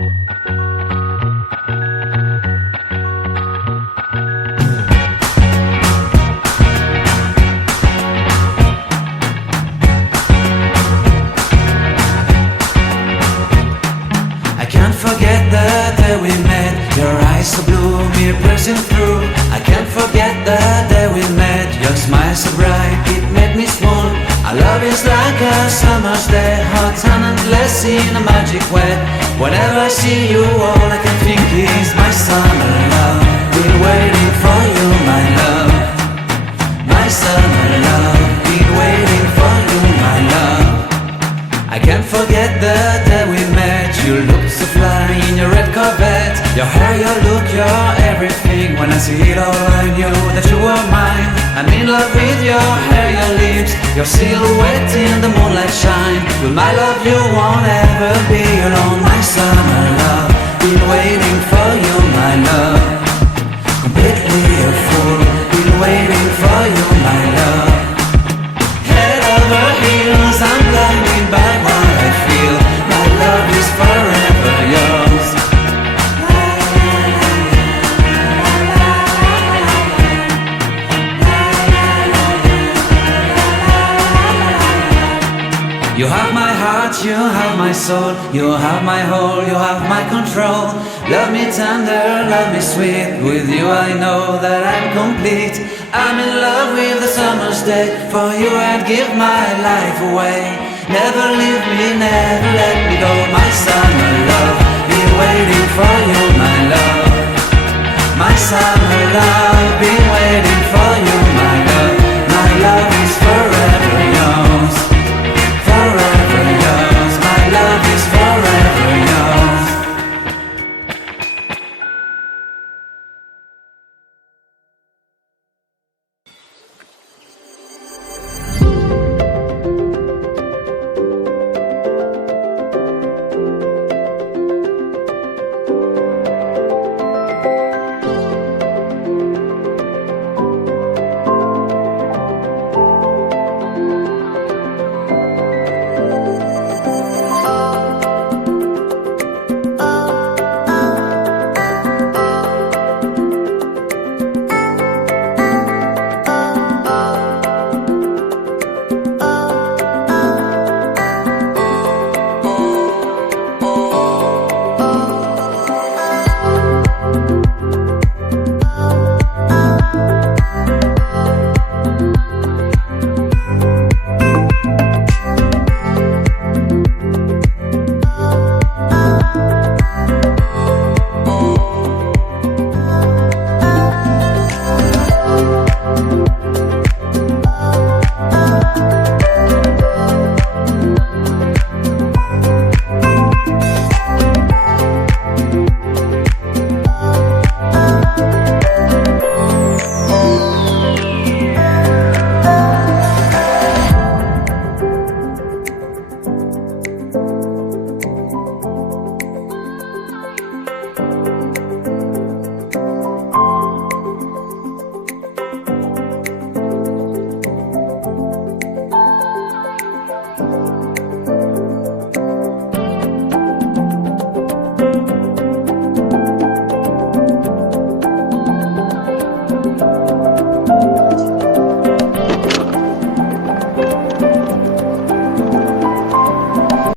I can't forget the day we met. Your eyes so blue, me pressing through. I can't forget the day we met. Your smile so bright, it made me swoon. Our love is like a summer's day, hot and endless in a magic way. Whenever I see you, all I can think is my summer love. Been waiting for you, my love. My summer love. Been waiting for you, my love. I can't forget the day we met. You looked so fly in your red Corvette. Your hair, your look, your everything. When I see it all, I knew that you were mine. I'm in love with your hair, your lips, your silhouette in the moonlight shine. With my love you won't ever be alone. My summer love, been waiting for you, my love. Completely a fool, been waiting for you, my love. Head over heels, I'm blinded by what I feel. My love is forever yours. You have my heart, you have my soul. You have my whole, you have my control. Love me tender, love me sweet. With you I know that I'm complete. I'm in love with the summer's day. For you I'd give my life away. Never leave me, never let me go. My summer love,